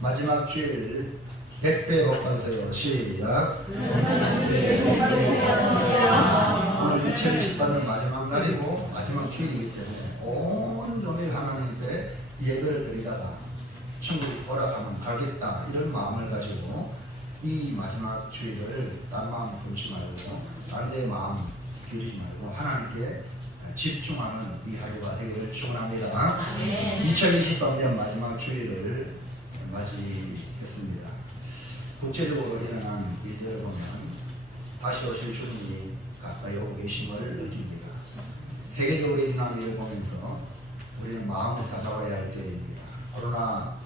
마지막 주일 100배 복 받으세요. 시작. 오늘 2020받는 마지막 날이고 마지막 주일이기 때문에 온종일 하나님께 예배를 드리다가 천국 오락하면 가겠다 이런 마음을 가지고 이 마지막 주일을 딴 마음 품지 말고 딴 데 마음 비우지 말고 하나님께 집중하는 이 하루가 되기를 축원합니다. 2020년 마지막 주일을 맞이했습니다. 국제적으로 일어난 일들을 보면 다시 오실 주님이 가까이 오고 계심을 느낍니다. 세계적으로 일어난 일을 보면서 우리는 마음을 다잡아야 할 때입니다. 코로나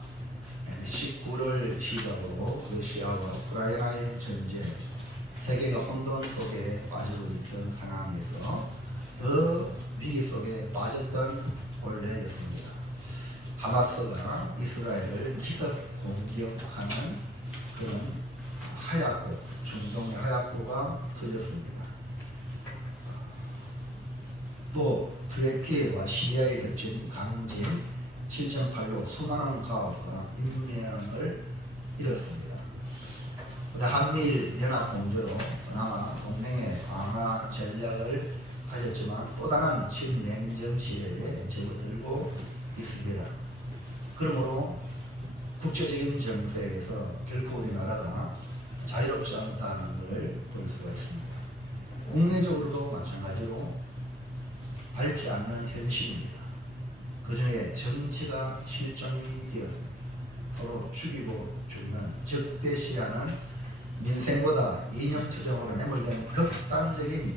19를 시작으로 러시아와 우크라이나의 전쟁, 세계가 혼돈 속에 빠지고 있던 상황에서 더 위기 속에 빠졌던 올해였습니다. 하마스가 이스라엘을 기습 공격하는 그런 하약고, 중동의 하약고가 터졌습니다. 또 트레키와 시리아에 겹친 강진 7.8로 수많은 가옥과 인명을 잃었습니다. 한미일 연합공조로 그나마 동맹의 강화 전략을 가졌지만 또 다른 신냉전 시대에 접어들고 있습니다. 그러므로 국제적인 정세에서 결코 우리나라가 자유롭지 않다는 것을 볼 수가 있습니다. 국내적으로도 마찬가지로 밝지 않는 현실입니다. 그 중에 정치가 실종이 되었습니다. 서로 죽이고 죽는 적대시하는 민생보다 이념 투쟁으로 매몰된 극단적인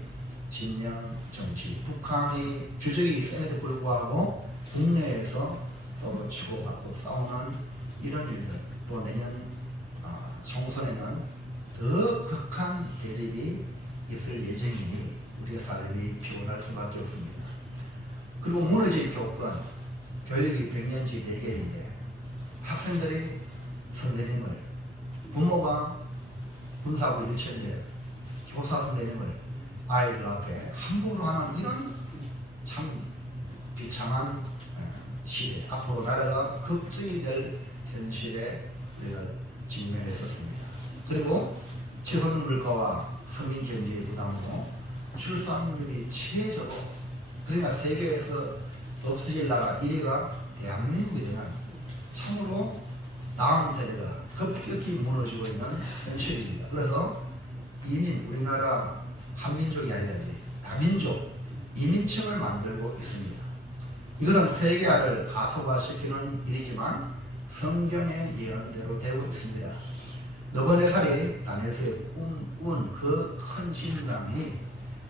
진영 정치, 북한이 주적이 있음에도 불구하고 국내에서 서로 치고받고 싸우는 이런 일들, 또 내년 총선에는 더 극한 대립이 있을 예정이니 우리의 삶이 피곤할 수밖에 없습니다. 그리고 무너질 교권, 교육이 백년지 대계인데 학생들이 선생님을, 부모가 군사부 일천대 교사 선생님을 아이들 앞에 함부로 하는 이런 참 비참한 시대, 앞으로 나라가 극적이 될 현실에 우리가 직면했었습니다. 그리고 지원 물가와 서민 경제의 부담으로 출산율이 최저로, 그러니까 세계에서 없어질 나라 1위가 대한민국이지만 참으로 다음 세대가 급격히 무너지고 있는 현실입니다. 그래서 이민, 우리나라 한민족이 아니라 다민족, 이민층을 만들고 있습니다. 이것은 세계화를 가속화시키는 일이지만 성경의 예언대로 되고 있습니다. 너버네살이 다니엘서에 꾼 그 큰 심장이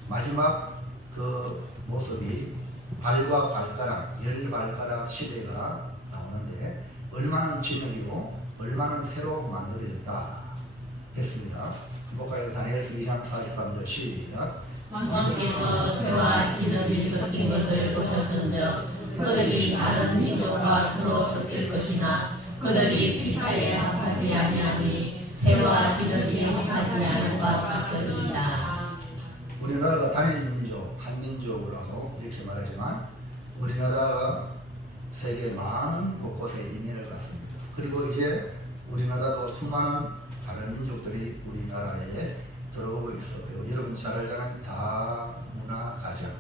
마지막 그 모습이 발과 발가락, 열 발가락 시대가 나오는데 얼마나 진흙이고 얼마나 새로 만들어졌다 했습니다. 볼까요? 다니엘서 2장 43절 시작. 왕께서 새와 진흙이 섞인 것을 보셨은즉 그들이 다른 민족과 서로 섞일 것이나 그들이 피차에 합하지 아니하니 새와 진흙이 합하지 않은 것 같으리이다. 우리나라가 단일 민족, 한민족이라고 이렇게 말하지만 우리나라가 세계 많은 곳곳에 이민을 갔습니다. 그리고 이제 우리나라도 수많은 다른 민족들이 우리나라에 들어오고 있었고요. 여러분 잘 알잖아요. 다문화 가정.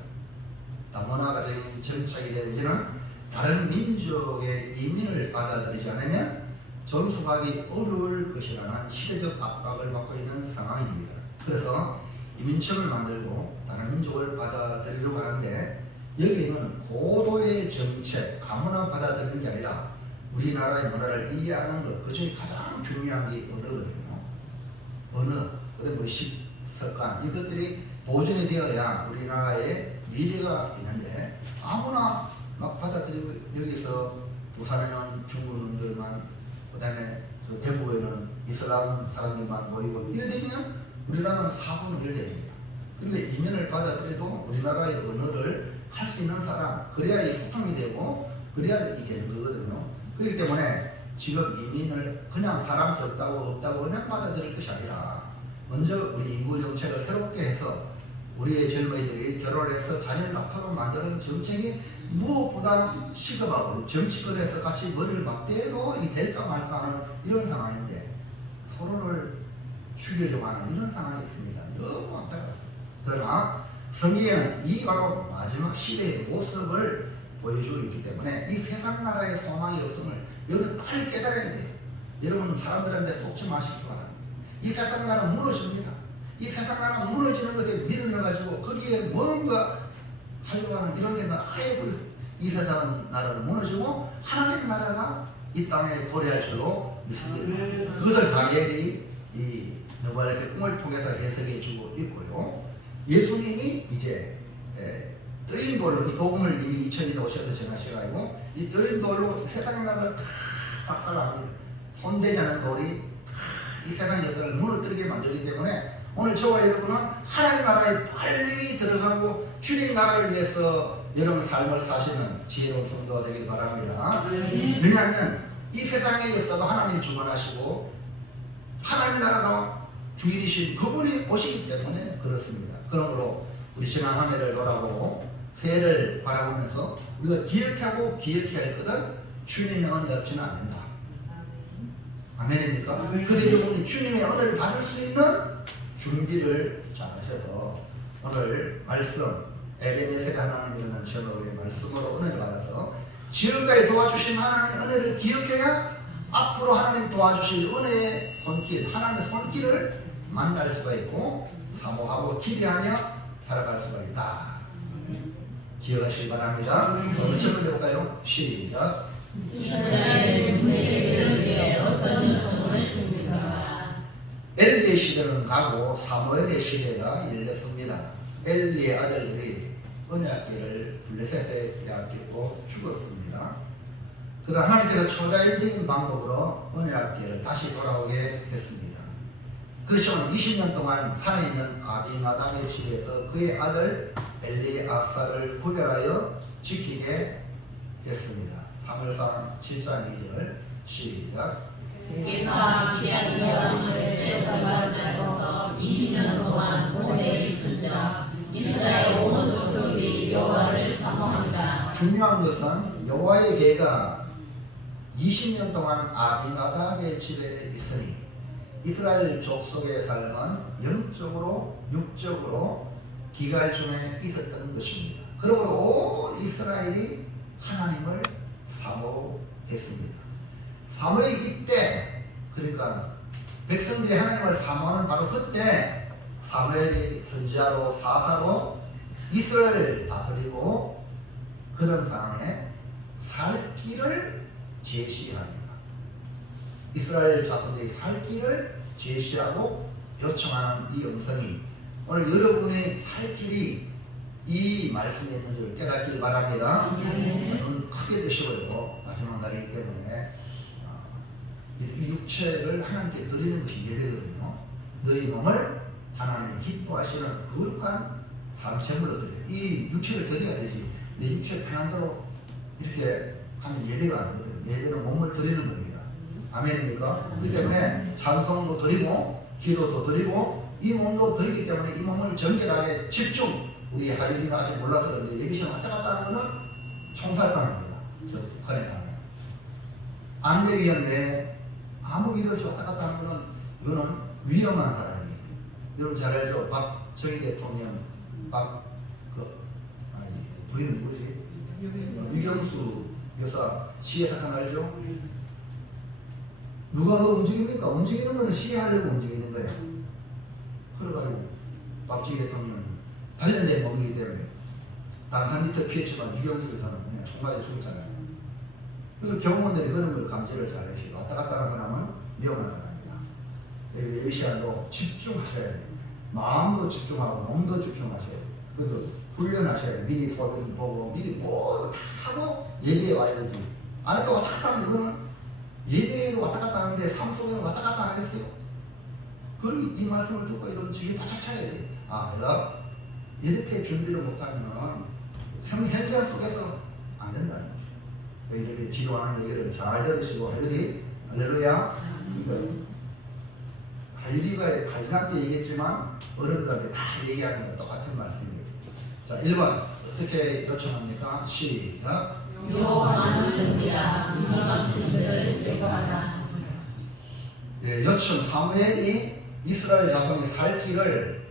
다문화 가정이 정착이 되면 이제는 다른 민족의 이민을 받아들이지 않으면 존속하기 어려울 것이라는 시대적 압박을 받고 있는 상황입니다. 그래서 이민층을 만들고 다른 민족을 받아들이려고 하는데 여기에는 고도의 정책, 아무나 받아들이는 게 아니라 우리나라의 문화를 이해하는 것, 그 중에 가장 중요한 게 언어거든요. 언어, 그다음에 우리 습관, 이것들이 보존이 되어야 우리나라의 미래가 있는데 아무나 막 받아들이고 여기서 부산에는 중국 놈들만, 그다음에 저 대구에는 이슬람 사람들만 모이고 이래 되면 우리나라는 4분의 1 됩니다. 그런데 이민을 받아들여도 우리나라의 언어를 할 수 있는 사람, 그래야 이 소통이 되고 그래야 이게 되는 거거든요. 그렇기 때문에 지금 이민을 그냥 사람 적다고 없다고 그냥 받아들일 것이 아니라 먼저 우리 인구 정책을 새롭게 해서 우리의 젊은이들이 결혼해서 자녀를 낳도록 만드는 정책이 무엇보다 시급하고 정치권에서 같이 머리를 맞대도 이 될까 말까 않고 하는 이런 상황인데 서로를 죽이려고 하는 이런 상황이 있습니다. 너무 안타까워요. 그러나 성경에는 이 바로 마지막 시대의 모습을 보여주고 있기 때문에 이 세상 나라의 소망의 없음을 여러분 빨리 깨달아야 돼요. 여러분 사람들한테 속지 마시기 바랍니다. 이 세상 나라는 무너집니다. 이 세상 나라는 무너지는 것에 밀어넣어가지고 거기에 뭔가 하려고 하는 이런 생각 아예 버렸어요. 이 세상 나라는 무너지고 하나님 나라가 이 땅에 도래할 줄로 믿습니다. 그것을 다니엘이 이 느부갓네살 꿈을 통해서 해석해 주고 있고요. 예수님이 이제 떠인 돌로 이 복음을 이미 2000년 오셔서 전하셔가지고 이 떠인 돌로 세상의 나라를 다 박살납니다. 손대지 않은 돌이 이 세상 역사를 무너뜨리게 만들기 때문에 오늘 저와 여러분은 하나님 나라에 빨리 들어가고 주님 나라를 위해서 여러분 삶을 사시는 지혜로운 성도가 되길 바랍니다. 왜냐하면 이 세상의 역사도 하나님 주관하시고 하나님 나라로 주인이신 그분이 오시기 때문에 그렇습니다. 그러므로 우리 지난 한 해를 돌아보고 새해를 바라보면서 우리가 기억하고 기억해야 할 것은 주님의 은혜 없이는 안 된다. 아멘입니까? 그래서 여러분이 주님의 은혜를 받을 수 있는 준비를 잘 하셔서 오늘 말씀 에베네셀 하나님이라는 제목의 말씀으로 은혜를 받아서 지금까지 도와주신 하나님의 은혜를 기억해야 앞으로 하나님 도와주실 은혜의 손길, 하나님의 손길을 만날 수가 있고 사모하고 기대하며 살아갈 수가 있다. 기억하시기 바랍니다. 한번 첫 번째 볼까요? 시작. 이스라엘 문제를 위해 어떤 요청을 했습니까? 엘리의 시대는 가고 사무엘의 시대가 열렸습니다. 엘리의 아들들이 언약궤를 블레셋에 빼앗기고 죽었습니다. 그러나 하나님께서 초자연적인 방법으로 언약궤를 다시 돌아오게 했습니다. 그렇지만 20년 동안 산에 있는 아비나답의 집에서 그의 아들 엘리아사를 구별하여 지키게 했습니다. 사무엘상 7장 2절 시작. 그가 기대한 여호와를 빼앗아갈 날부터 20년 동안 모대에 있은지라 이스라엘 온 족속이 여호와를 사모한다. 중요한 것은 여호와의 궤가 20년 동안 아비나답의 집에 있으니 이스라엘 족속의 삶은 영적으로 육적으로 기갈 중에 있었던 것입니다. 그러므로 온 이스라엘이 하나님을 사모했습니다. 사무엘이 이때 그러니까 백성들이 하나님을 사모하는 바로 그때 사무엘이 선지자로 사사로 이스라엘을 다스리고 그런 상황에 살 길을 제시합니다. 이스라엘 자손들이 살 길을 제시하고 요청하는 이 음성이 오늘 여러분의 살 길이 이 말씀에 있는 줄 깨닫길 바랍니다. 저는 크게 드셔요. 마지막 날이기 때문에 이 육체를 하나님께 드리는 것이 예배거든요. 너희 몸을 하나님 기뻐하시는 거룩한 산채물로 드려요. 이 육체를 드려야 되지. 내 육체 편한 대로 이렇게 하는 예배가 아니거든요. 예배는 몸을 드리는 겁니다. 아멘입니까? 그렇기 때문에 찬송도 드리고 기도도 드리고 이 몸도 드리기 때문에 이 몸을 정결하게 집중. 우리 하율이가 아직 몰라서 그런데 예비 시험 왔다 갔다 하는 거는 총살감입니다. 저 북한에 가면 안대위원회 아무 일 없이 왔다 갔다 하는 거는 이거는 위험한 사람이에요. 여러분 잘 알죠? 박정희 대통령 부인은 누구지? 유경수 여사 시해 사건 알죠? 누가 그 움직입니까? 움직이는 거는 시해하려고 움직이는 거예요. 그래가지고 박정희 대통령 관련된 몸이기 때문에 단한 미터 피했지만 유경수 여사는 그냥 총맞아 죽었잖아요. 그래서 경호원들이 그런 걸 감지를 잘 하시고 왔다 갔다 하는 사람은 위험한 사람입니다. 예비 시간도 집중하셔야 돼요. 마음도 집중하고 몸도 집중하셔야 돼요. 그래서 훈련하셔야 돼요. 미리 소리를 보고 미리 모두 하고 예배에 와야 되지. 안 했다 왔다 갔다 하면 이거는 예배로 왔다 갔다 하는데 삶 속에는 왔다 갔다 안 하겠어요? 그리고 이 말씀을 듣고 이런 지금 바짝 차야 돼요. 아, 내가 이렇게 준비를 못하면 현장 속에서 안 된다는 거죠. 이렇게 지도하는 얘기를 잘 들으시고 하율이 할렐루야. 하율이가 얘기했지만 어른들한테 다 얘기하는 건 똑같은 말씀이에요. 자, 1번 어떻게 요청합니까? 시작. 여호와는 신이라 이만 신들을 제거하라. 요청 사무엘이 이스라엘 자손이 살 길을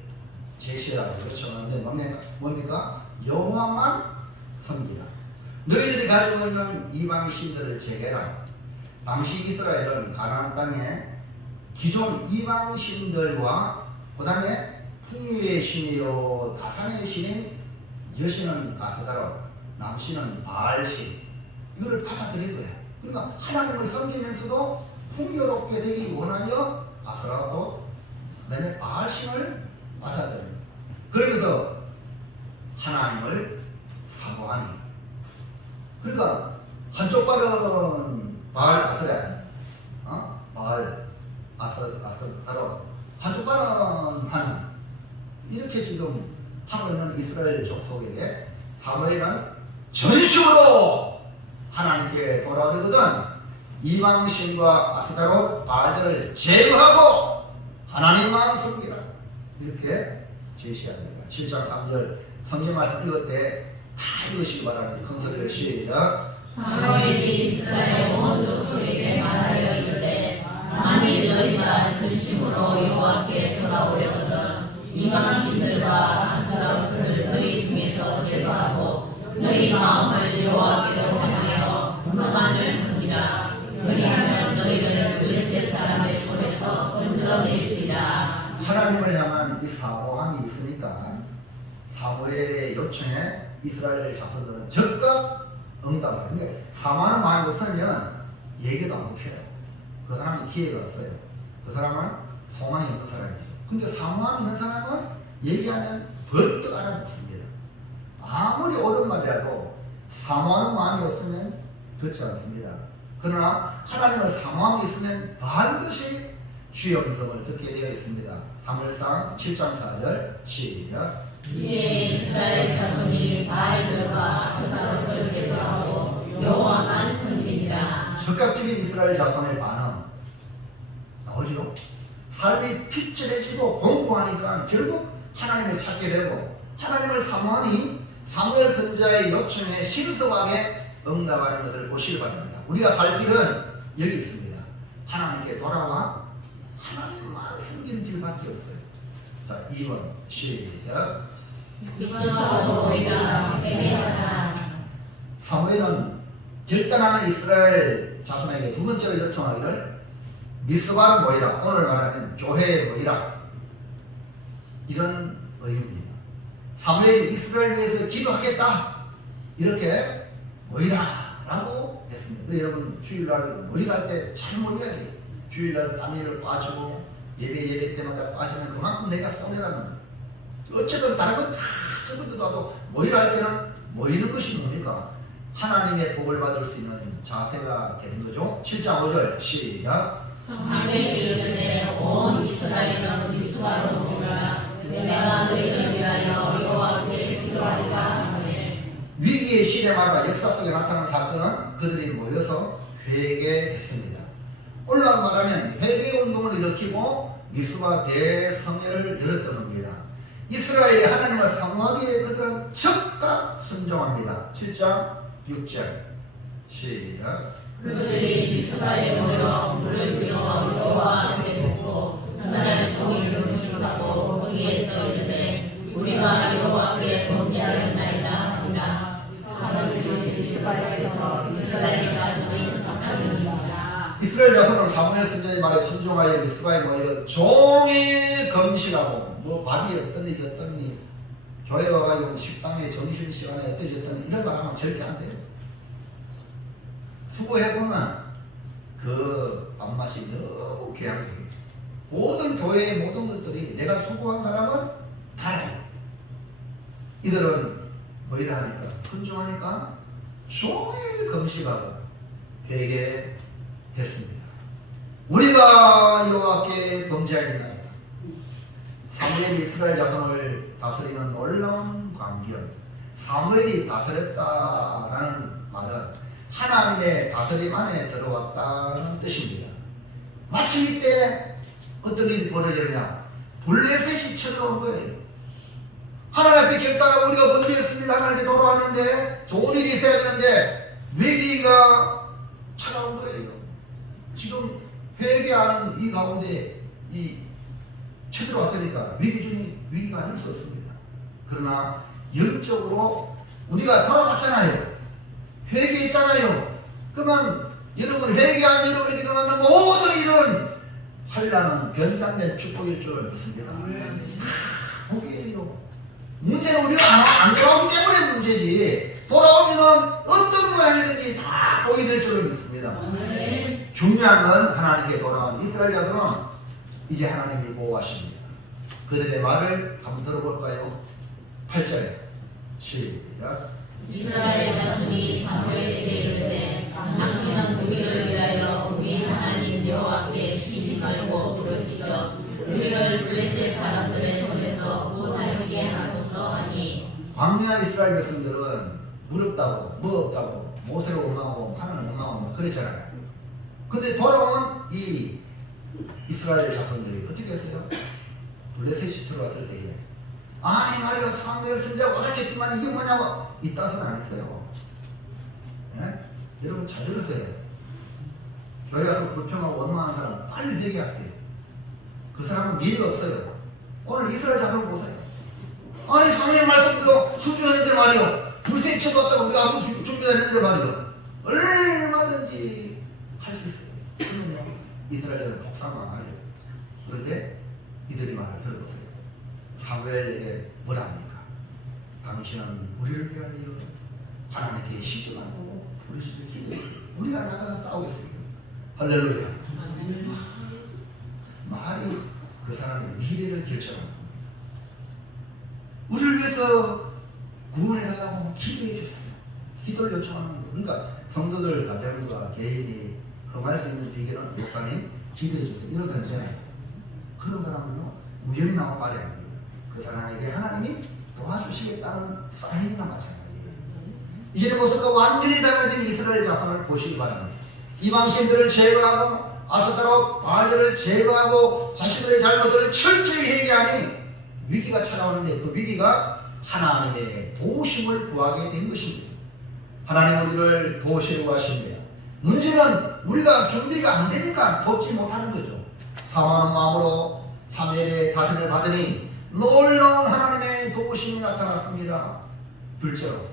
제시하라고 요청하는데 뭡니까? 여호와만 섬기라. 너희들이 가지고 있는 이방 신들을 제거해라. 당시 이스라엘은 가나안 땅에 기존 이방 신들과 그 다음에 풍류의 신이요 다산의 신인 여신은 아스다로 남신은 바알신 이거를 받아들인 거예요. 그러니까 하나님을 섬기면서도 풍요롭게 되기 원하여 아스라도 그다음에 바알신을 받아들인 거예요. 그러면서 하나님을 사모하니 그러니까 한쪽 발은 바알 아스라 바알 아스라로 한쪽 발은 하나님 이렇게 지금 하고 있는 이스라엘 족속에게 사무엘은 전심으로 하나님께 돌아오거든 이방신과 아스타롯 바알들을 제거하고 하나님만 섬기라 이렇게 제시합니다. 7장 3절 성경 말씀 읽을 때 다 읽으시기 바랍니다. 큰 소리로 시작. 사무엘이 이스라엘 온 족속에게 말하여 이르되 만일 너희가 전심으로 여호와께 돌아오려거든 이방 신들과 아스타롯을 너희 중에서 제거하고 너희 마음을 여호와께로 향하여 그만을 섬기라. 그리하면 너희를 블레셋 사람의 손에서 건져내시리라. 하나님을 향한 이 사모함이 있으니까 사무엘의 요청에 이스라엘 자손들은 즉각 응답을. 근데 사모하는 마음이 없으면 얘기도 안 먹혀요. 그 사람이 기회가 없어요. 그 사람은 소망이 없는 사람이에요. 근데 사모함이 있는 사람은 얘기하면 벌떡 알아듣습니다. 아무리 오른 맞아도 사모하는 마음이 없으면 듣지 않습니다. 그러나 하나님을 사모함이 있으면 반드시 주의 음성을 듣게 되어 있습니다. 사무엘상 7장 4절 시작. 이에 이스라엘 자손이 바알들과 아스타롯을 제거하고 여호와만 섬기니라. 즉각적인 이스라엘 자손의 반응 나오죠. 삶이 핍절해지고 공부하니까 결국 하나님을 찾게 되고 하나님을 사모하니 사무엘 선지자의 요청에 신속하게 응답하는 것을 보시기 바랍니다. 우리가 갈 길은 여기 있습니다. 하나님께 돌아와 하나님만 섬기는 길밖에 없어요. 자, 2번 시작. 미스바로 모이라 회개하라. 사무엘은 결단하는 이스라엘 자손에게 두 번째로 요청하기를 미스바로 모이라, 오늘 말하면 교회에 모이라, 이런 의미입니다. 사무엘이 이스라엘 위해서 기도하겠다 이렇게 모이라 라고 했습니다. 여러분 주일날 모이라 할 때 잘 모여야 돼요. 주일날 단일을 빠지고 예배 때마다 빠지면 그만큼 내가 손해라는 거예요. 어쨌든 다른 건 다 저것도 나도 모이라 할 때는 모이는 것이 뭡니까? 하나님의 복을 받을 수 있는 자세가 되는 거죠. 7장 5절 시작. 사무엘이 이르되 온 이스라엘은 미스바로 모이라. 내가 너희를 위하여 여호와께 기도하리라 하매. 위기의 시대마다 역사 속에 나타난 사건은 그들이 모여서 회개했습니다. 올라가 말하면 회개 운동을 일으키고 미스바 대성회를 열었던 겁니다. 이스라엘이 하나님을 사모하기에 그들은 즉각 순종합니다. 7장 6절 시작. 그들이 미스바에 모여 물을 빌어 여호와 앞에 붓고 그날 종일 금식하고 거기에서 이르되 우리가 여호와께 범죄하였나이다 하니라. 사사를 중 미스바에서 이스라엘 자손이 박사님이라. 이스라엘 자손은 사무엘 선지자의 말에 순종하여 미스바에 모여 종일 금식하고 뭐 밥이 어떠니 저떠니 교회 와가지고 식당에 점심시간에 어떠니 저떠니 이런 말 하면 절대 안 돼요. 수고해보면 그 밥맛이 너무 귀한 거예요. 모든 교회의 모든 것들이 내가 수고한 사람은 달아요. 이들은 뭐이라 하니까 순종하니까 종일 금식하고 회개했습니다. 우리가 여호와께 범죄하였나이다. 사무엘이 이스라엘 자손을 다스리는 놀라운 광경. 사무엘이 다스렸다라는 말은 하나님의 다스림 안에 들어왔다는 뜻입니다. 마침 이때 어떤 일이 벌어지느냐? 블레셋이 쳐들어온 거예요. 하나님 앞에 결단하고 우리가 범죄했습니다. 하나님께 돌아왔는데 좋은 일이 있어야 되는데 위기가 찾아온 거예요. 지금 회개하는 이 가운데 이 쳐들어왔으니까 위기가 아닐 수 없습니다. 그러나 영적으로 우리가 돌아왔잖아요. 회개했잖아요. 그러면 여러분 회개하면 여러분에게 일어나는 모든 이런 환란은 변장된 축복일 줄 믿습니다. 복이에요. 문제는 우리가 안 돌아오기 때문에 문제지, 돌아오면 어떤 모양이든지 다 복이 될 줄 믿습니다. 중요한 건 하나님께 돌아온 이스라엘 자들은 이제 하나님이 보호하십니다. 그들의 말을 한번 들어볼까요? 8절에 시작. 이스라엘 자손이 사무엘에게 이르되 당신은 우리를 위하여 우리 하나님 여호와께 쉬지 말고 부르짖어 우리를 블레셋 사람들의 손에서 구원하시게 하소서 하니, 광야 이스라엘 백성들은 물 없다고 뭐 없다고 모세를 원망하고 하나님을 원망하고 그랬잖아요. 근데 돌아온 이 이스라엘 자손들이 어떻게 했어요? 블레셋이 들어왔을 때에 아니 말이야 사무엘 선지자가 원하겠지만 이게 뭐냐고 이따서는 안 했어요. 예? 여러분 잘 들으세요. 교회 가서 불평하고 원망하는 사람 빨리 얘기하세요. 그 사람은 미래가 없어요. 오늘 이스라엘 자손을 보세요. 아니 사무엘 말씀대로 순종했는데 말이요, 불새 쳐도왔다고 우리가 아무 준비가 했는데 말이요, 얼마든지 할 수 있어요. 그러면 이스라엘은 복상망하죠. 그런데 이들이 말을 들어보세요. 사무엘에게 뭐라 합니까? 당신은 우리를 위하여 하나님께 신중하고 부르시길 기대해. 우리가 나가서 싸우겠습니다. 할렐루야. 말이 그 사람의 미래를 결정합니다. 우리를 위해서 구원해달라고 기도해 주세요. 기도를 요청하는 거예요. 그러니까 성도들 가정과 개인이 험할 수 있는 비결은 목사님 기도해 주세요. 이런 사람 있잖아요. 그런 사람은요 우연히 나온 말이 아니에요. 그 사람에게 하나님이 도와주시겠다는 사인이나 마찬가지예요. 이제는 모습과 완전히 달라진 이스라엘 자손을 보시기 바랍니다. 이방 신들을 제거하고 아스타롯 바알들을 제거하고 자신들의 잘못을 철저히 회개하니 위기가 찾아오는데 그 위기가 하나님의 도우심을 구하게 된 것입니다. 하나님은 우리를 도우시려고 하십니다. 문제는 우리가 준비가 안 되니까 돕지 못하는 거죠. 사모하는 마음으로 사무엘의 다짐을 받으니 놀라운 하나님의 도우심이 나타났습니다. 둘째로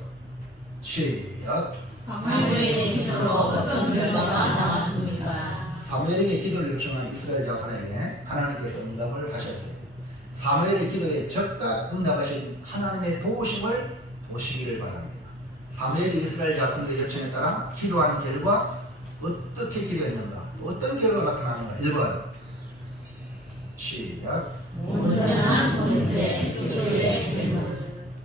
시작. 사무엘의 기도로 어떤 결과가 나왔습니까? 사무엘에게 기도를 요청한 이스라엘 자손에게 하나님께서 응답을 하셨어요. 사무엘의 기도에 적극 응답하신 하나님의 도우심을 보시기를 바랍니다. 사무엘이 이스라엘 자손들의 요청에 따라 기도한 결과 어떻게 기도했는가, 또 어떤 결과가 나타나는가. 1번 시작. 온전한 범죄, 기도의 제물.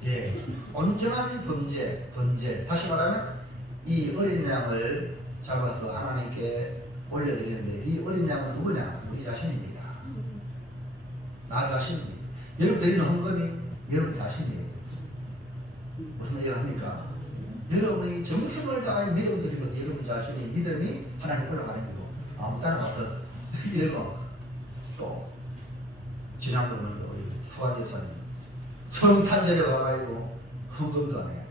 예, 온전한 번제. 다시 말하면 이 어린 양을 잡아서 하나님께 올려드리는데 이 어린 양은 누구냐? 우리 자신입니다. 나 자신입니다. 여러분 드리는 헌금이 여러분 자신이에요. 무슨 얘기를 합니까? 여러분이 정성을 다해 믿음 드리는 것도 여러분 자신의 믿음이 하나님 올라가는 거고, 아무 따라 가서 이러고 또 지난번에 우리 소환 여사님 성탄절에 와가지고 헌금도 안 해.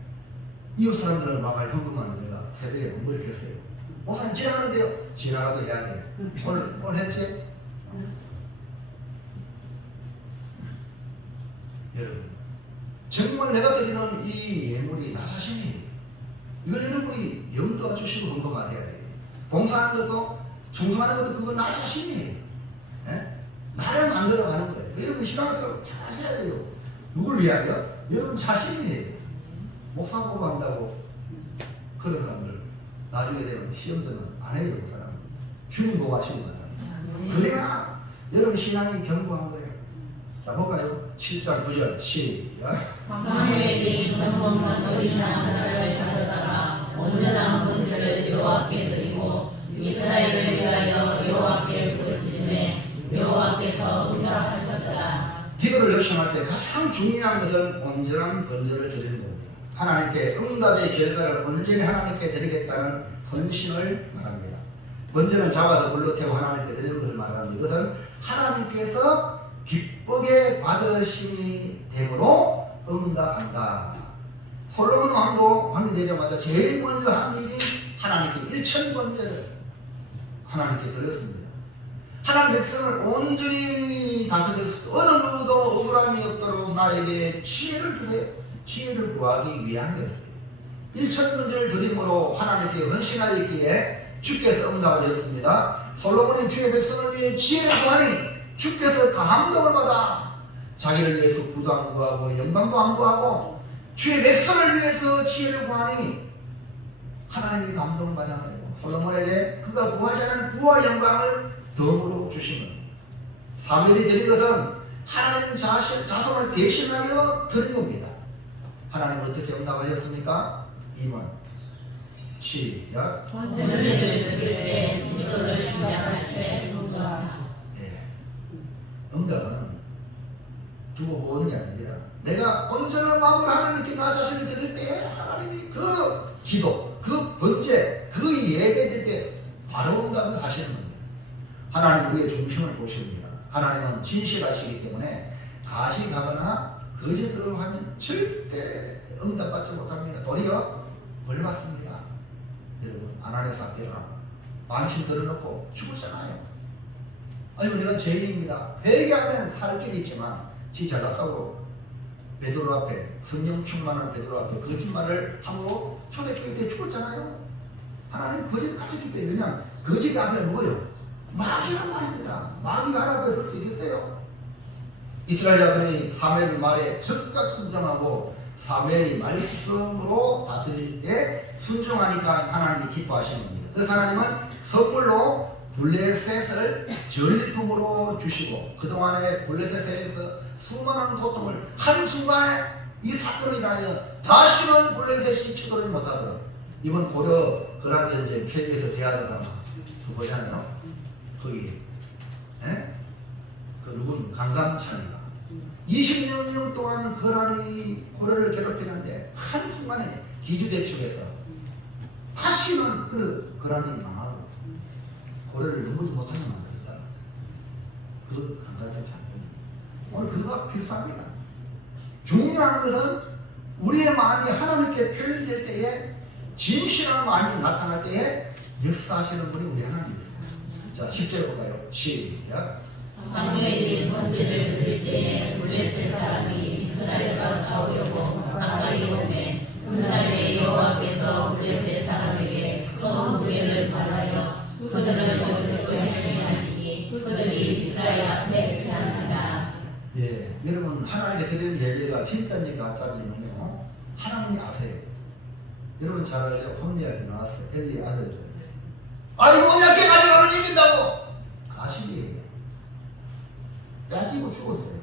이웃 사람들은 와가지고 헌금 안 합니다. 새벽에 공부를 했어요. 목사님 지나가는데요? 지나가도 해야 돼요. 오늘 했지? 여러분 정말 내가 드리는 이 예물이 나 자신이에요. 이걸 여러분이 염두와 주시고 헌금을 해야 돼요. 봉사하는 것도 충성하는 것도 그건 나 자신이에요. 예? 나를 만들어가는 거예요. 여러분 신앙생활 잘 하셔야 돼요. 누굴 위하여? 여러분 자신이에요. 목사 보고 한다고 그런 사람들 나중에 되면 시험들은 안 해요. 그 사람은 주님 보고 하시는 거예요. 그래야 여러분 신앙이 견고한 거예요. 자 볼까요? 7장 9절 시작. 사무엘이 전먹는 어린 양 하나를 가져다가 온전한 번제를 여호와께 드리고 이스라엘을 위하여 여호와께 부르짖음에 여호와께서 응답하셨더라. 기도를 요청할 때 가장 중요한 것은 온전한 번제를 드리는 겁니다. 하나님께 응답의 결과를 온전히 하나님께 드리겠다는 헌신을 말합니다. 번제는 잡아서 물로 태워 하나님께 드리는 것을 말하는데 이것은 하나님께서 기쁘게 받으심이 되므로 응답한다. 솔로몬 왕도 왕이 되자마자 제일 먼저 한 일이 하나님께 1천 번제를 하나님께 드렸습니다. 하나님 백성을 온전히 다스려서 어느 누구도 억울함이 없도록 나에게 지혜를 주세요. 지혜를 구하기 위함이었어요. 1천 문제를 드림으로 하나님께 헌신하였기에 주께서 응답하셨습니다. 솔로몬이 주의 백성을 위해 지혜를 구하니 주께서 감동을 받아 자기를 위해서 부도 안 구하고 영광도 안 구하고 주의 백성을 위해서 지혜를 구하니 하나님이 감동을 받아요. 솔로몬에게 그가 구하지 않은 부와 영광을 덤으로 주시는 사무엘이 드린 것은 하나님 자손을 대신하여 드린 겁니다. 하나님 어떻게 응답하셨습니까? 2번 시작. 번제를 드릴 때 기도를 시작할 때 응답하라. 응답은 두고 보는 게 아닙니다. 내가 온전한 마음으로 하나님께 나 자신을 드릴 때 하나님이 그 기도, 그 번제, 그 예배 드릴 때 바로 응답을 하시는 겁니다. 하나님 우리의 중심을 보십니다. 하나님은 진실하시기 때문에 가시가거나 거짓으로 하면 절대 응답받지 못합니다. 도리어 벌 받습니다. 여러분 아나니아스 삽비라 망신 들어놓고 죽었잖아요. 아이고 내가 죄인입니다. 회개하면 살 길이 있지만 지 잘났다고 베드로 앞에 성령 충만한 베드로 앞에 거짓말을 함으로 초대교회 때 죽었잖아요. 하나님 거짓 가르치기 때문에 그냥 거짓 앞에 뭐예요? 마귀란 말입니다. 마귀가 하나 앞에 설 수 있겠어요? 이스라엘 자손이 사무엘 말에 즉각 순종하고 사무엘이 말씀으로 다스릴 때 순종하니까 하나님이 기뻐하시는 겁니다. 그래서 하나님은 선물로 블레셋을 전리품으로 주시고 그동안에 블레셋에서 수많은 고통을 한순간에 이 사건을 인하여 다시는 블레셋이 치고를 못하도록 이번 고려 거란전쟁 KBS 대하드라마 그거 보잖아요. 거기 그 누군 강감찬이가 20년 동안 고려를 괴롭히는데 한순간에 기주대첩에서 다시는 그 거란전이 망하고 고려를 넘보지 못하게 만들었다. 그 강감찬 오늘 그거와 비슷합니다. 중요한 것은 우리의 마음이 하나님께 표현될 때에 진실한 마음이 나타날 때에 역사하시는 분이 우리 하나님입니다. 자 10절 볼까요? 시작. 사무엘이 번제를 드릴 때에 블레셋 사람이 이스라엘과 싸우려고 가까이 오매 그날에 여호와께서 블레셋 사람에게 큰 무례를 말하여 그들을 거짓되게 하시니 그들이 이스라엘 앞에 피한지라. 예, 여러분 하나님께 드리는 예배가 진짜인지 가짜인지는요 하나님이 아세요. 여러분 잘 알죠? 홈리아에 나왔어요. 엘리의 아들. 아이고 이렇게 가져가면 이긴다고 사실이에요. 빼앗기고 죽었어요.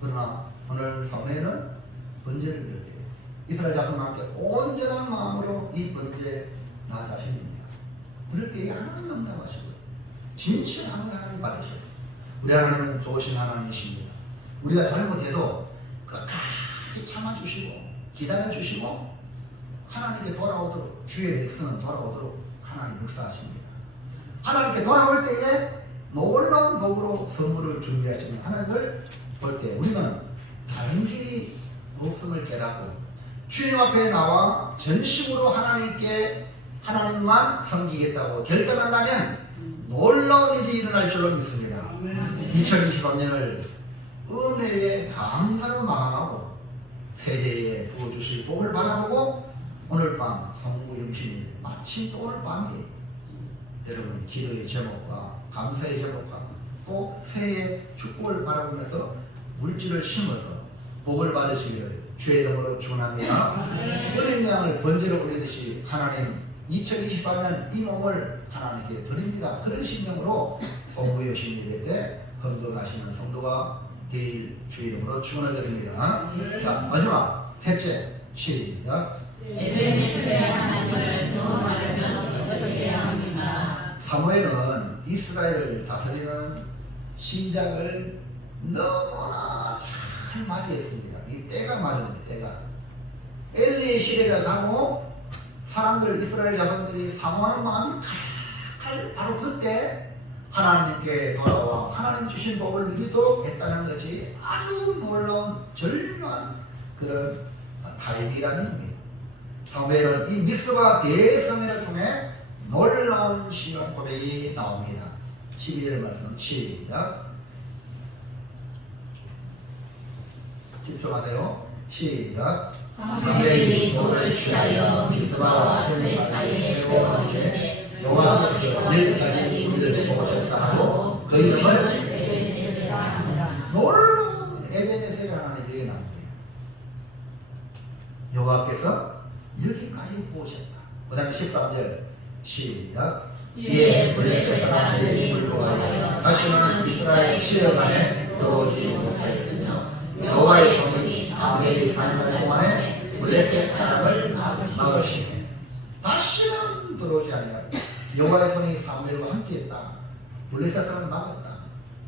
그러나 오늘 사무엘은 번제를 드릴 때 이스라엘 자손과 함께 온전한 마음으로 이 번제 나 자신입니다. 그럴 때 하나님 응답하시고 진실한 하나님 받으셔요. 우리 하나님은 좋으신 하나님이십니다. 우리가 잘못해도 끝까지 참아주시고 기다려주시고 하나님께 돌아오도록 주의 백성은 돌아오도록 하나님 역사하십니다. 하나님께 돌아올 때에 놀라운 복으로 선물을 준비하시는 하나님을 볼 때 우리는 다른 길이 없음을 깨닫고 주님 앞에 나와 전심으로 하나님만 섬기겠다고 결단한다면 놀라운 일이 일어날 줄로 믿습니다. 2023년을 은혜에 감사로 마감하고 새해에 부어주실 복을 바라보고 오늘 밤 성부 영신이 마침 또 오늘 밤이 여러분 기도의 제목과 감사의 제목과 또 새해의 축복을 바라보면서 물질을 심어서 복을 받으시기를 주의 이름으로 축원합니다. 어린 양을 번제로 올리듯이 하나님 2028년 이 몸을 하나님께 드립니다. 그런 심령으로 성부 영신 예배 때 헌금하시는 성도가 되길 주의 이름으로 축원을 드립니다. 자 마지막 셋째 시작. 에베네스의 하나님을 경험하려면 어떻게 해야 합니까? 사무엘은 이스라엘을 다스리는 신작을 너무나 잘 맞이했습니다. 이 때가 맞은데 때가 엘리의 시대가 가고 사람들 이스라엘 자손들이 사모하는 마음이 가득할 바로 그때 하나님께 돌아와 하나님 주신 복을 누리도록 했다는 것이 아주 놀라운 절묘한 그런 타입이라는 의미입니다. 사무엘은 이 미스바 대성회를 통해 놀라운 신앙 고백이 나옵니다. 12절 말씀 시작. 집중하세요. 시작. 사무엘이 돌을 취하여 미스바와 세 사이에 세웠는데 여호와께서 여기까지 우리를 보셨다 하고 그 이름을 에벤에셀이라 하니라. 놀라운 에벤에셀이라는 이름이 나옵니다. 여호와께서 여기까지 도우셨다. 그 다음에 13절 시작. 이에 블레셋 사람들이 불고하여 다시는 이스라엘 치러간에 들어오지 못하였으며 여호와의 손이 사무엘이 사는 날 동안에 블레셋 사람을 막으시네. 다시는 들어오지 아니하고 여호와의 손이 사무엘과 함께했다. 블레셋 사람을 막았다.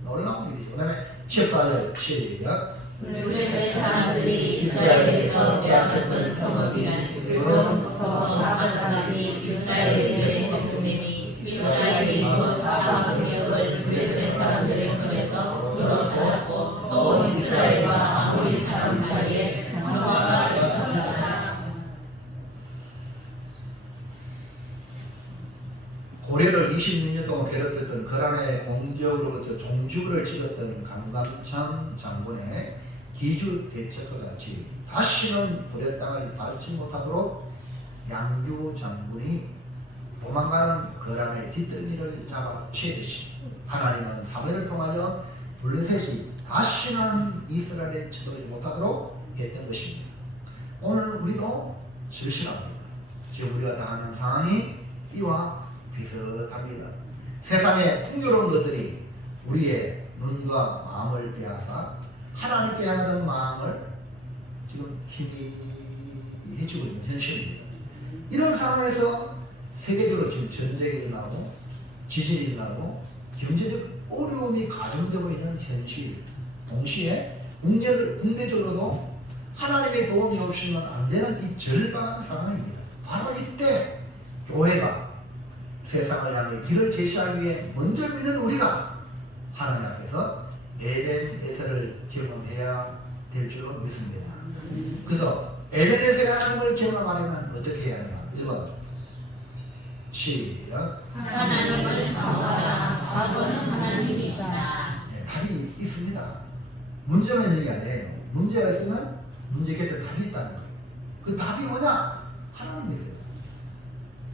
놀라운 일이죠. 그 다음에 14절 시작. 블레셋 사람들이 이스라엘에서 빼앗겼던 성읍이란 그로부터 아까까지 이스라엘의 대통령이 이스라엘이 그 사방 지역을 블레셋 사람들의 손에서 돌아잡았고 또 이스라엘과 아모리 사람 사이에 평화가 있었다. 고려를 26년 동안 괴롭혔던 거란의 공적으로부터 종주부를 찍었던 강감찬 장군의 기주 대책과 같이 다시는 고려 땅을 밟지 못하도록 양규 장군이 도망가는 거란의 뒷덜미를 잡아 채듯이 하나님은 사무엘을 통하여 블레셋이 다시는 이스라엘에 쳐들지 못하도록 했던 것입니다. 오늘 우리도 실실합니다. 지금 우리가 당하는 상황이 이와 비슷합니다. 세상의 풍요로운 것들이 우리의 눈과 마음을 빼앗아 하나님께 향하던 마음을 지금 힘이 해치고 있는 현실입니다. 이런 상황에서 세계적으로 지금 전쟁이 일어나고 지진이 일어나고 경제적 어려움이 가중되고 있는 현실, 동시에 국내적으로도 하나님의 도움이 없이는 안 되는 이 절박한 상황입니다. 바로 이때 교회가 세상을 향해 길을 제시하기 위해 먼저 믿는 우리가 하나님 앞에서 에벤에셀을 경험해야 될 줄로 믿습니다. 그래서 에벤에셀 하나님을 경험하려면 어떻게 해야 하는가? 그죠? 시작. 하나님을 사모하라. 과거는 하나님이시다. 네, 답이 있습니다. 문제가 있는 게 아니에요. 문제가 있으면 문제 곁에 답이 있다는 거예요. 그 답이 뭐냐? 하나님이세요.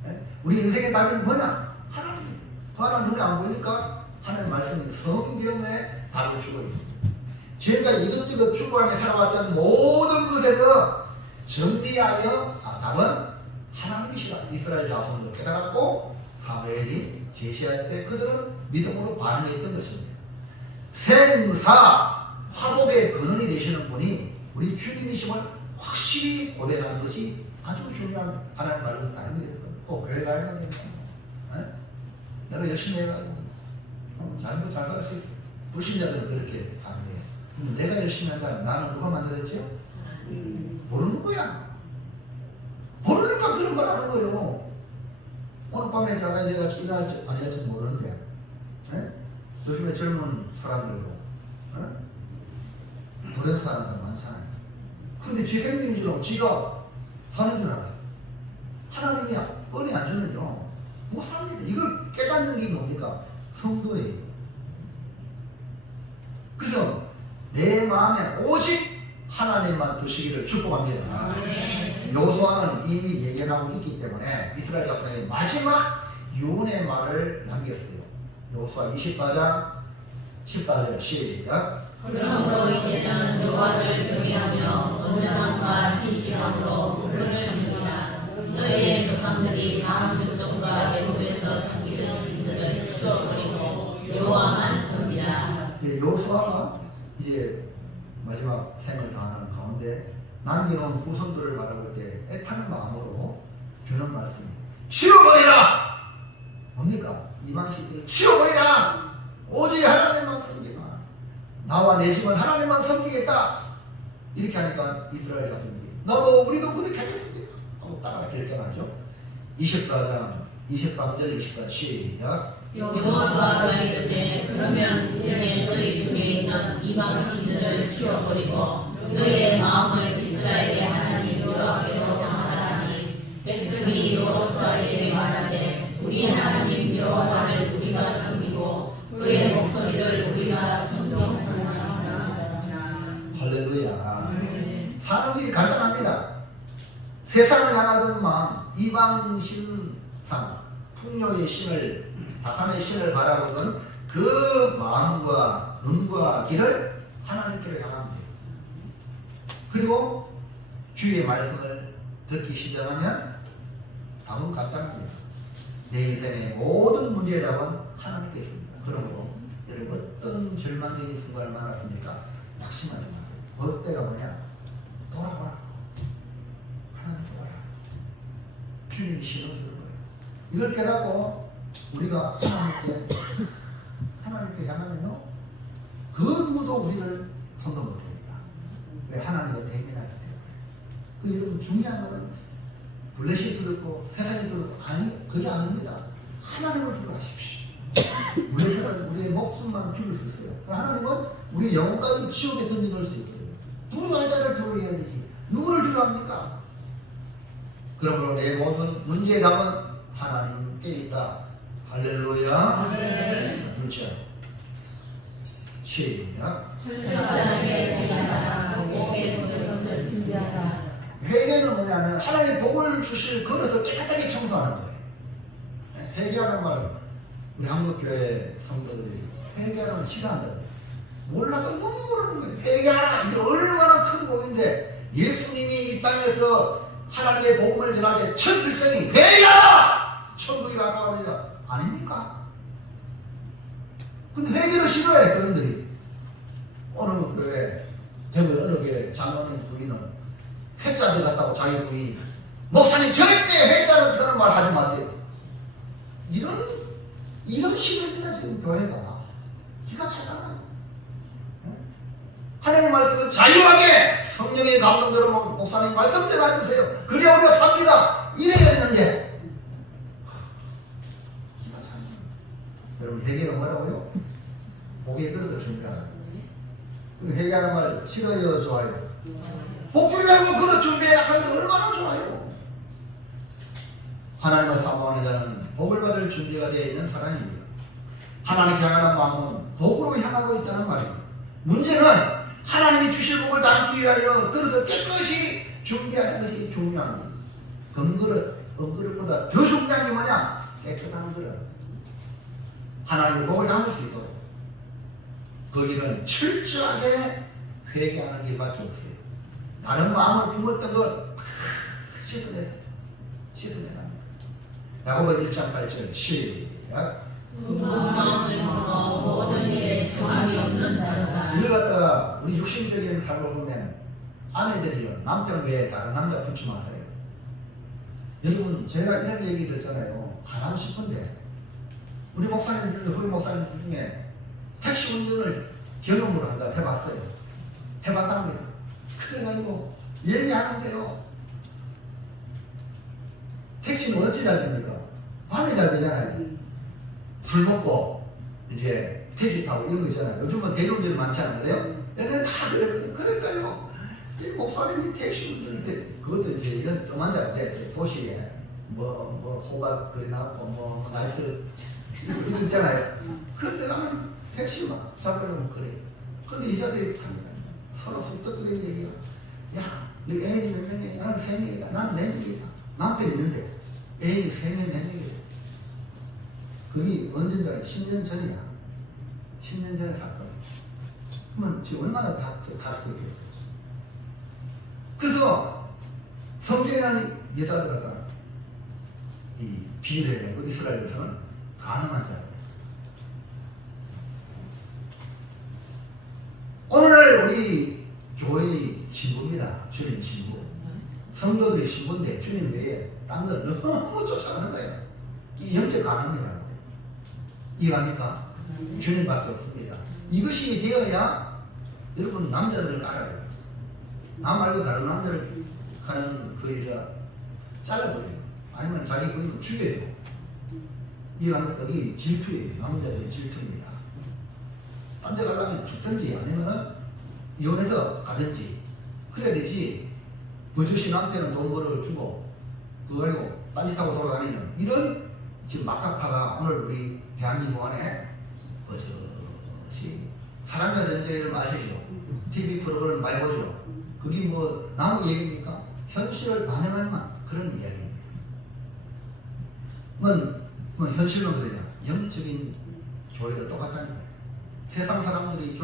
네? 우리 인생의 답이 뭐냐? 하나님이세요. 그 하나님 눈에 안 보이니까 하나님 말씀이 성경에 답을 주고 있습니다. 지금까지 이것저것 추구하며 살아왔던 모든 것에서 정리하여 답은 하나님이시다. 이스라엘 자손도 깨달았고 사무엘이 제시할 때 그들은 믿음으로 반응했던 것입니다. 생사 화복의 근원이 되시는 분이 우리 주님이심을 확실히 고백하는 것이 아주 중요한 하나님 말을 나누게 돼서 꼭 교회 가야 됩니다. 내가 열심히 해가지고 자는 잘 살 수 있어. 불신자들은 그렇게 가능해요. 근데 내가 열심히 한다면 나는 누가 만들었지? 모르는 거야. 모르니까 그런 걸 하는 거예요. 오늘 밤에 제가 내가 일할지 안 일할지 모르는데 요즘에 젊은 사람들도 노래는 사람들 많잖아요. 근데 지 생명인 줄 알고 지가 사는 줄 알아요. 하나님이 은혜 안 주면요 못 삽니다. 이걸 깨닫는 게 뭡니까? 성도예요. 그래서 내 마음에 오직 하나님만 두시기를 축복합니다. 여호수아는 이미 예견하고 있기 때문에 이스라엘 자손에게 마지막 유언의 말을 남겼어요. 여호수아 24장 14절 시작. 그러므로 이제는 여호와를 경외하며 온전함과 진실함으로 물론을 지으라. 너의 조상들이 방 적종과 애굽에서 섬기던 신들을 치워버리고 여호와만 섬기라. 여호수아가 이제 마지막 생을 다하는 가운데 남겨놓은 후손들을 바라볼 때 애타는 마음으로 주는 말씀입니다. 치워버리라! 뭡니까? 이방신들을 치워버리라! 오직 하나님만 섬기라. 나와 내 집은 하나님만 섬기겠다. 이렇게 하니까 이스라엘 자손들이 나도 우리도 그렇게 하겠습니다 하고 따라 결정하죠. 24장 23절 24절 시작. 여호수아가 이르되 그러면 이제 너희 중에 있는 이방 신들을 치워버리고 너희의 마음을 이스라엘의 하나님 여호와께로 향하라 하니 백성이 여호수아에게 말하되 우리 하나님 여호와를 우리가 섬기고 사는 길이 간단합니다. 세상을 향하던 마음, 이방 신상, 풍요의 신을, 다함의 신을 바라보던 그 마음과 눈과 길을 하나님께로 향합니다. 그리고 주의 말씀을 듣기 시작하면 답은 간단합니다. 내 인생의 모든 문제의 답은 하나님께 있습니다. 그러므로 여러분 어떤 절망적인 순간을 만났습니까? 낙심하지 마세요. 그때가 뭐냐? 돌아오라. 하나님 돌아라. 주님이 신호를 주는 거예요. 이걸 깨닫고 우리가 하나님께 향하면요, 그 누구도 우리를 손도 못 댑니다. 왜? 하나님과 대면하기 때문에. 그 여러분 중요한 거는 블레시 두렵고 세상이 두렵고 아니, 그게 아닙니다. 하나님을 두려워하십시오. 블레시는 우리의 목숨만 죽일 수 있어요. 하나님은 우리 영혼까지 지옥에 던져놓을 수 있거든요. 두려워할 자를 두려워해야 되지. 누구를 두려워합니까? 그러므로 내 모든 문제의 답은 하나님께 있다. 할렐루야. 자, 둘째, 시작. 회개는 뭐냐면 하나님 복을 주실 그릇을 깨끗하게 청소하는 거예요. 회개하는 말, 우리 한국교회 성도들이 회개하는 걸 싫어한다. 몰라도 너무 모르는 거예요. 회개하라! 이게 얼마나 큰 복인데, 예수님이 이 땅에서 하나님의 복음을 전하게 첫 일생이 회개하라! 천국이 가까우리라. 아닙니까? 근데 회개를 싫어해, 그분들이. 어느 교회, 대구 어느 교회 장로님 부인은 회자들 같다고 자기 부인이, 목사님 절대 회자를 그런 말 하지 마세요. 이런 식입니다. 지금 교회가 기가 차잖아요. 하나님의 말씀은 자유하게 성령의 감동대로 목사님 말씀대로 해주세요. 그래야 우리가 삽니다. 이래야 되는데 기가 차네. 여러분 회개가 뭐라고요? 복의 그릇을 준비하라. 그리고 회개하는 말 싫어요, 좋아요? 복 주려고 그릇 준비해라 하는데 얼마나 좋아요. 하나님을 사모하는 자는 복을 받을 준비가 되어 있는 사람입니다. 하나님께 향하는 마음은 복으로 향하고 있다는 말입니다. 문제는 하나님이 주실 복을 담기 위하여 그릇을 깨끗이 준비하는 것이 중요합니다. 은그릇보다 더 중요한 게 뭐냐? 깨끗한 그릇. 하나님의 복을 담을 수 있도록 거기는 철저하게 회개하는 길밖에 없어요. 다른 마음을 품었던 것 씻어내랍니다. 야고보 1장 8절 시작. 모든 일에 정함이 없는 자로다. 이걸 갖다가 우리 육신적인 삶을 보면 아내들이요, 남편 외에 다른 남자 붙지 마세요. 여러분 제가 이런 얘기를 했잖아요. 안 하고 싶은데 우리 목사님들, 우리 목사님들 중에 택시 운전을 경험으로 한다 해봤어요. 해봤답니다. 그래가지고 얘기하는데요, 택시는 어찌 잘 됩니까? 밤에 잘 되잖아요. 술 먹고 이제 택시 타고 이런 거 있잖아요. 요즘은 대리운전이 많지 않은데요. 예전에 다 그랬거든요. 그러니까요, 이 목사님이 택시 운전을 때 그것도 이제 이런 좀한 자인데 도시에 뭐 호박 그려놨고 뭐 나이트 이거 있잖아요. 그런 데 가면 택시만 잡아가면 그래. 근데 여자들이 탑니다. 서로 쑥덕거리는 얘기가, 야, 너 애인이 몇 명이야? 나는 3명이다. 나는 4명이다. 남편 있는데 애인이 3명, 4명이다. 그게 언젠가는 10년 전이야. 10년 전의 사건. 그러면 지금 얼마나 다르겠어요. 그래서 성경에 하는 여자들 갖다가 이 비유를 해가지고 이스라엘에서는 가늠한 자예요. 오늘날 우리 교회의 신부입니다. 주님 신부. 성도들의 신부인데 주님 외에 딴 걸 너무 쫓아가는 거예요. 이 영적 가늠이라는 거예요. 이해합니까? 주님밖에 없습니다. 이것이 되어야 여러분 남자들을 알아요. 나 말고 다른 남자를 가는 그 여자 잘라버려요. 아니면 자기 부인을 죽여요. 이해합니까? 이게 질투예요. 남자들의 질투입니다. 딴 데 가려면 죽든지 아니면은 이혼해서 가든지 그래야 되지. 버주신 남편은 돈 벌어주고 그거 가지고 딴짓하고 돌아다니는 이런 지금 막가파가 오늘 우리 대한민국 안에 버젓이 사람과 전쟁을 아시죠? TV 프로그램 많이 보죠? 그게 뭐 남의 얘기입니까? 현실을 반영할 만한 그런 이야기입니다. 뭐 현실은 그러냐? 영적인 교회도 똑같다는 거예요. 세상 사람들이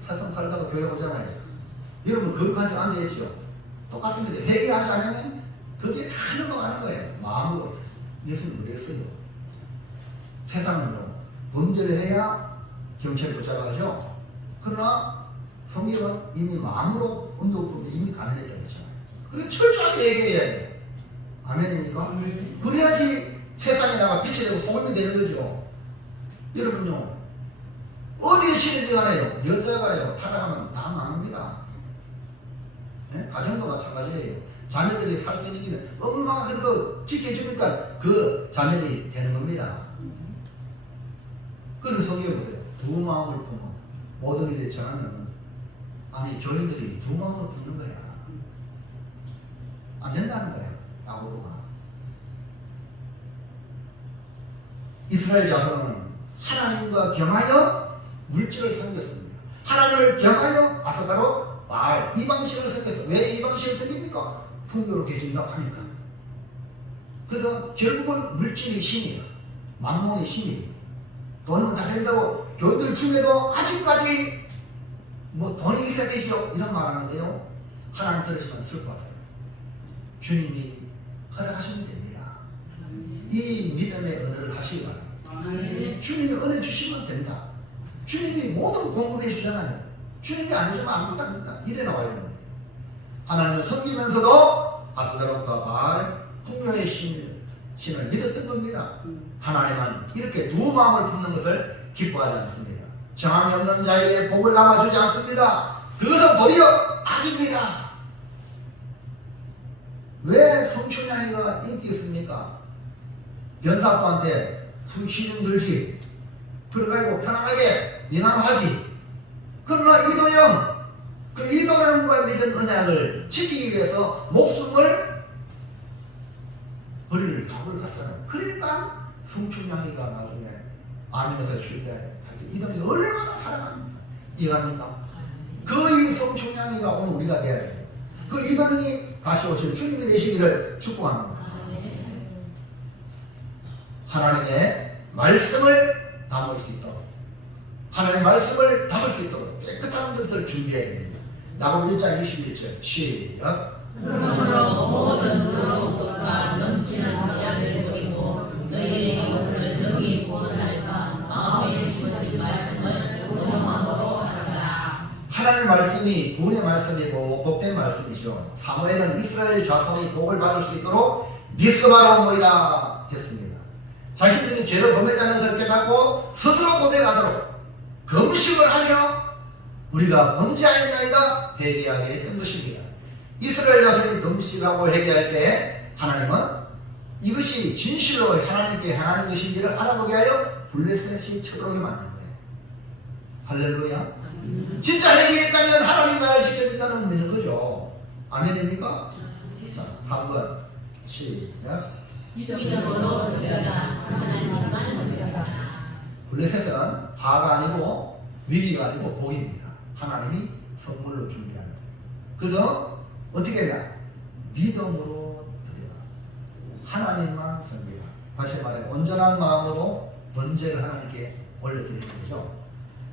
세상 살다가 교회 오잖아요. 여러분 거기까지 앉아있죠? 똑같습니다. 회개하지 않으면 그게 다 넘어가는 거예요. 마음으로. 예수님 그랬어요. 세상은요, 범죄를 해야 경찰이 붙잡아가죠. 그러나 성경은 이미 마음으로 언도로 이미 가난했다고 했잖아요. 그래 철저하게 얘기해야 돼. 아멘입니까? 그래야지 세상에 나가 빛이 되고 소금이 되는 거죠. 여러분요, 어디에 신이 가나요? 여자가요, 타락하면 다 망합니다. 네? 가정도 마찬가지예요. 자녀들이 살 수 있는 길은 엄마가 그래도 지켜주니까 그 자녀들이 되는 겁니다. 그래서 성경에 보세요. 두 마음을 품어 모든 일에 정하면 아니 교인들이 두 마음을 품는 거야. 안 된다는 거예요. 야고보가. 이스라엘 자손은 하나님과 경하여 물질을 섬겼습니다. 하나님을 경하여 아사다로 바알 이방신을 섬겼어요. 왜 이방신을 섬깁니까? 풍요롭게 해준다고 하니까. 그래서 결국은 물질이 신이에요. 만몬이 신이에요. 돈은 다 된다고 교인들 중에도 아직까지 뭐 돈이 있어야 되죠 이런 말 하는데요. 하나님 들으시면 슬퍼하세요. 주님이 허락하시면 됩니다. 이 믿음의 은혜를 하시기 바랍니다. 주님이 은혜 주시면 된다. 주님이 모든 공급해 주잖아요. 주님이 아니시면 아무것도 안 된다. 이래 나와야 됩니다. 하나님을 섬기면서도 아스다롯과 바알 풍요의 신을 믿었던 겁니다. 하나님은 이렇게 두 마음을 품는 것을 기뻐하지 않습니다. 정함이 없는 자에게 복을 담아주지 않습니다. 그것은 도리어 악입니다. 왜 성춘향이가 인기 있습니까? 연사부한테 숨쉬는 들지 그래가지고 편안하게 니나노하지. 그러나 이도영 그 이도영과 믿은 언약을 지키기 위해서 목숨을 버릴 각오를 갖잖아요. 그러니까 성춘향이가 나중에 암에서 줄 때 이도영이 얼마나 사랑합니까? 이해갑니까? 그 이 성춘향이가 오늘 우리가 돼야 돼요. 그 이도영이 다시 오실 주님이 되시기를 축복합니다. 하나님의 말씀을 담을 수 있도록 하나님의 말씀을 담을 수 있도록 깨끗한 것을 준비해야 됩니다. 야고보 1장 21절 시작. 그러므로 모든 더러운 것과 넘치는 언약을 버리고 너희의 영혼을 능히 구원할 바 마음에 심어진 말씀을 운용함으로 하라. 하나님의 말씀이 구원의 말씀이고 복된 말씀이죠. 사무엘은 이스라엘 자손이 복을 받을 수 있도록 미스바로 모이라 했습니다. 자신들이 죄를 범했다는 것을 깨닫고 스스로 고백하도록 금식을 하며 우리가 범죄하였나이다 회개하게 했던 것입니다. 이스라엘 자손이 금식하고 회개할 때 하나님은 이것이 진실로 하나님께 향하는 것인지를 알아보게 하여 블레셋이 쳐들어오게 만든다. 할렐루야. 진짜 회개했다면 하나님 나를 지켜준다는 믿는 거죠. 아멘입니까? 자, 3번 시작. 믿음으로 드려라. 하나님만 드려라. 블레셋은 화가 아니고 위기가 아니고 복입니다. 하나님이 선물로 준비하는 거예요. 그래서 어떻게 해야? 믿음으로 드려라. 하나님만 섬기라. 다시 말해 온전한 마음으로 번제를 하나님께 올려드리는 거죠.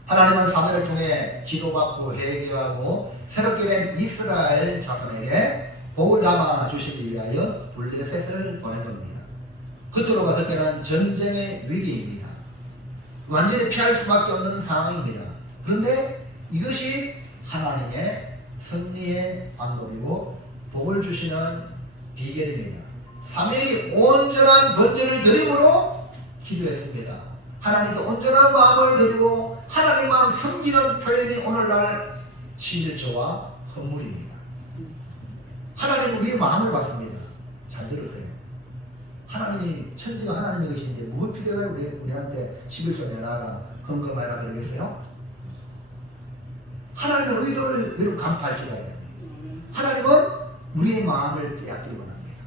하나님은 사무엘을 통해 지도받고 회개하고 새롭게 된 이스라엘 자손에게 복을 담아 주시기 위하여 블레셋을 보낸 겁니다. 겉으로 봤을 때는 전쟁의 위기입니다. 완전히 피할 수밖에 없는 상황입니다. 그런데 이것이 하나님의 승리의 방법이고 복을 주시는 비결입니다. 사무엘이 온전한 번제를 드림으로 기도했습니다. 하나님께 온전한 마음을 드리고 하나님만 섬기는 표현이 오늘날 11조와 헌물입니다. 하나님은 우리의 마음을 봤습니다. 잘 들으세요. 하나님이 천지가 하나님의 것인데 무엇 필요해요? 우리한테 11조 내놔라 헌금하라 그러겠어요? 하나님은 의도를 여러분 간파할 줄 알아야 돼요. 하나님은 우리의 마음을 빼앗기를 원합니다.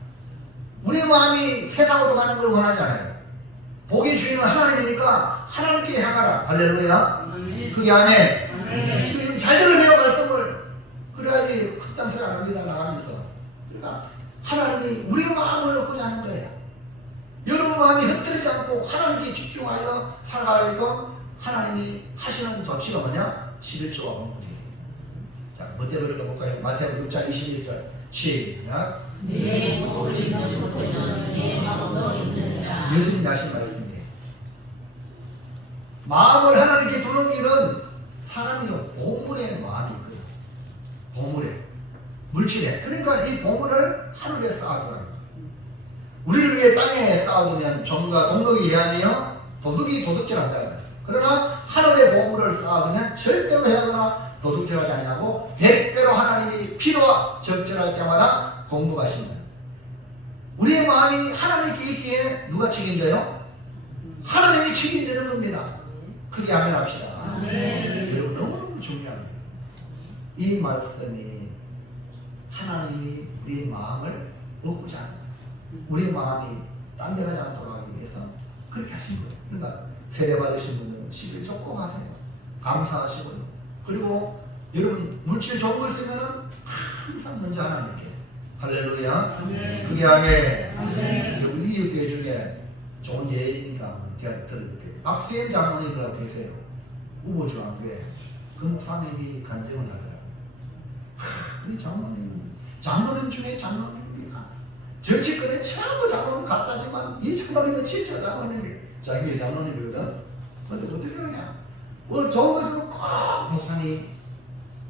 우리의 마음이 세상으로 가는 걸 원하지 않아요. 복의 주인은 하나님이니까 하나님께 향하라. 할렐루야. 그게 아멘. 그럼 잘 들으세요 말씀을. 그래야지 헛단 소리 안 합니다. 나가면서. 그러니까 하나님이 우리 마음을 얻고자 하는 거예요. 여러분 마음이 흩어지지 않고 하나님께 집중하여 살아가려고 하나님이 하시는 조치가 뭐냐? 11조와 헌금이에요. 자, 멋대로 읽어볼까요? 마태복음 6장 21절 시작. 내 몸을 있는 곳에는 내 마음도 있느니라. 예수님이 하신 말씀이에요. 마음을 하나님께 두는 길은 사람이요 보물의 마음이거든. 보물에 물질에. 그러니까 이 보물을 하늘에 쌓아두라는 거예요. 우리를 위해 땅에 쌓아두면 종과 동록이 해하며 도둑이 도둑질한다고 했어요. 그러나 하늘의 보물을 쌓아두면 절대로 해하거나 도둑질하지 아니하고 100배로 하나님이 필요와 적절할 때마다 공급하십니다. 우리의 마음이 하나님께 있기에 누가 책임져요? 하나님이 책임지는 겁니다. 크게 아멘합시다. 여러분 너무너무 중요합니다. 이 말씀이 하나님이 우리의 마음을 얻고자 합니다. 우리의 마음이 딴 데 가지 않도록 하기 위해서 그렇게 하신 거예요. 그러니까 세례 받으신 분들은 11조 꼭 하세요. 감사하시고요. 그리고 여러분 물질 좋은 거 있으면 항상 먼저 하나님께 할렐루야. 그게 아멘. 여러분 이 교회 중에 좋은 예인이니까 한번 제가 들을게요. 박수현 장로님이라고 계세요. 우보중앙교회. 그 목사님이 간증을 하더라고요. 우리 장로님 중에 장로님입니다. 정치권에 최고 장로는 가짜지만 이 장로님은 진짜 장로님이에요. 자기 장로님이거든. 근데 어떻게 그러냐? 좋은 것은 꼭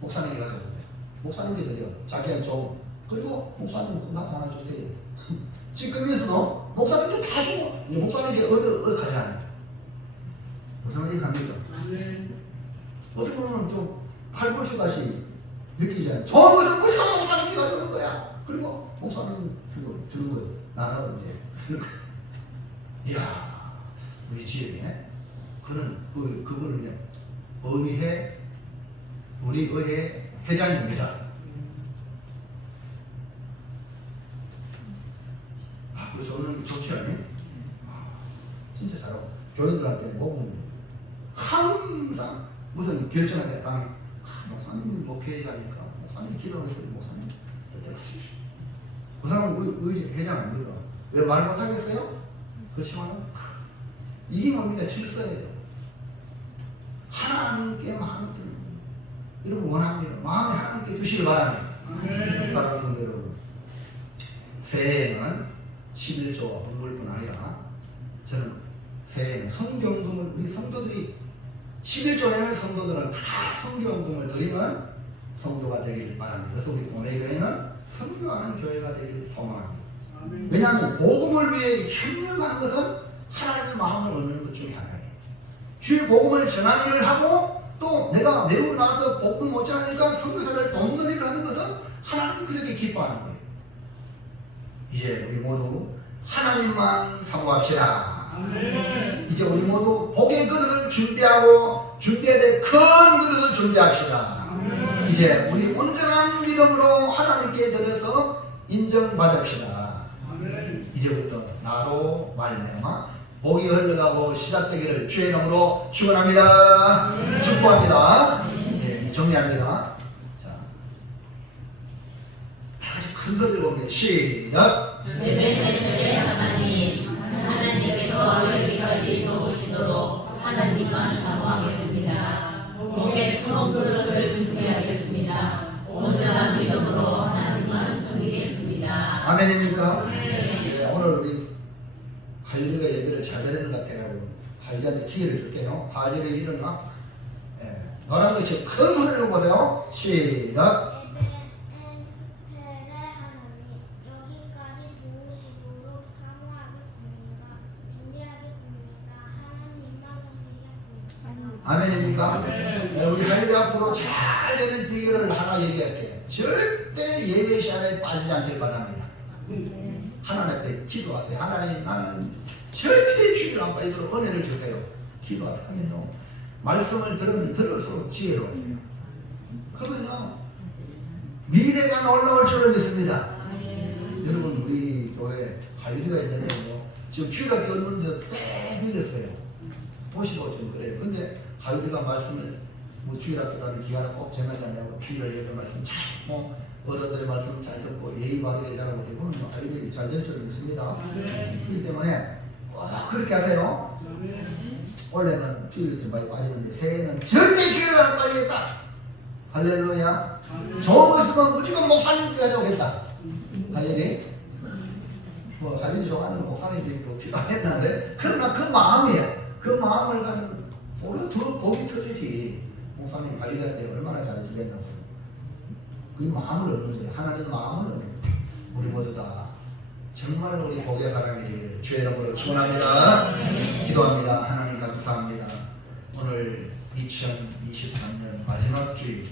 목사님이 가서 목사님께 드려. 자기는 좀 그리고 목사님 나타나 주세요. 지금에서도 목사님께 다 주고 목사님께 어디 가지 않아요. 무슨 말인지 갑니까? 어떻게 보면 좀 팔불출같이 느끼잖아요. 좋은 것은 무조건 목사님이 가는 거야. 그리고 목사님이 주는 거 나는 이제 이야 우리 지역에 그분은요 우리 의회 회장입니다. 그래서 오늘 좋지 않니? 진짜 잘하고 교인들한테 먹으면 항상 무슨 결정할 때 딱 목사님 목회자니까 목사님 기도하겠어요. 목사님 결정하십시오. 그 사람은 의지 회장 아닙니까? 왜 말 못하겠어요? 그렇지만 이게 뭡니까? 질서예요. 하나님께 마음을 드는 거예요. 여러분 원합니다. 마음에 하나님께 주시길 바랍니다. 사랑하는 성도 여러분, 새해에는 11조 헌물뿐 아니라 저는 새해에는 선교운동을 우리 성도들이 11조에는 성도들은 다 선교운동을 드리면 성도가 되길 바랍니다. 그래서 우리 공회교회는 선교하는 교회가 되길 소망합니다. 왜냐하면 복음을 위해 협력하는 것은 하나님의 마음을 얻는 것 중에 하나예요. 주의 복음을 전하는 일을 하고 또 내가 외국에 나가서 복음 못하니까 선교사를 돕는 일을 하는 것은 하나님이 그렇게 기뻐하는 거예요. 이제 우리 모두 하나님만 사모합시다. 이제 우리 모두 복의 그릇을 준비하고 준비해야 될 큰 그릇을 준비합시다. 이제 우리 온전한 믿음으로 하나님께 드려서 인정받읍시다. 이제부터 나도 말미암아 복이 흘러가고 시작되기를 주의 이름으로 축원합니다. 축복합니다. 예, 정리합니다. 자, 아주 큰 소리로 오면 시작. 에베네셀의 하나님께서 여기까지 도우시도록 하나님만 사모하겠습니다. 복의 큰 그릇을 준비하겠습니다. 온전한 믿음으로 하나님만 섬기겠습니다. 아멘입니까? 예, 오늘 우리 할리가 예배를 잘 드리는 것 같아가지고 할리한테 기회를 줄게요. 할리를 일어나 너랑 같이 큰 소리로 보세요. 시작. 아멘입니까? 우리 할리 앞으로 잘 되는 비결을 하나 얘기할게요. 절대 예배 시간에 빠지지 않길 바랍니다. 하나님께 기도하세요. 하나님 나는 절대 주일 안 빠지도록 은혜를 주세요. 기도하면요 말씀을 들으면 들을수록 지혜로워져요. 그러면요 미래가 놀라울 줄을 믿습니다. 여러분 우리 교회 할리가 있는데요 지금 주일학교 없는데 쎄 밀렸어요. 보시고 좀 그래요. 근데 할리가 말씀을 뭐 주일학교라는 기간을 꼭 정하자면 주일을 예배 말씀 잘 듣고 어른들의 말씀 잘 듣고 예의 바르게 잘하고 그러면 아이들이 잘 될 줄 믿습니다. 그렇기 때문에 꼭 그렇게 하세요. 원래는 주일 좀 많이 빠지는데 새해는 절대 주일을 안 빠지겠다. 할렐루야. 좋은 거 있으면 무조건 목사님께 가져오겠다. 할렐루야. 뭐 살인이 좋아하는 목사님들이 필요했는데 그러나 그 마음이에요. 그 마음을 가는 복이 터지지. 목사님 관리할 때 얼마나 잘해주겠다고. 그 마음을 얻는 거예요. 하나님 마음을 얻는 거예요. 우리 모두 다 정말 우리 복의 사람이 되기를 주의 이름으로 축원합니다. 기도합니다. 하나님 감사합니다. 오늘 2023년 마지막 주일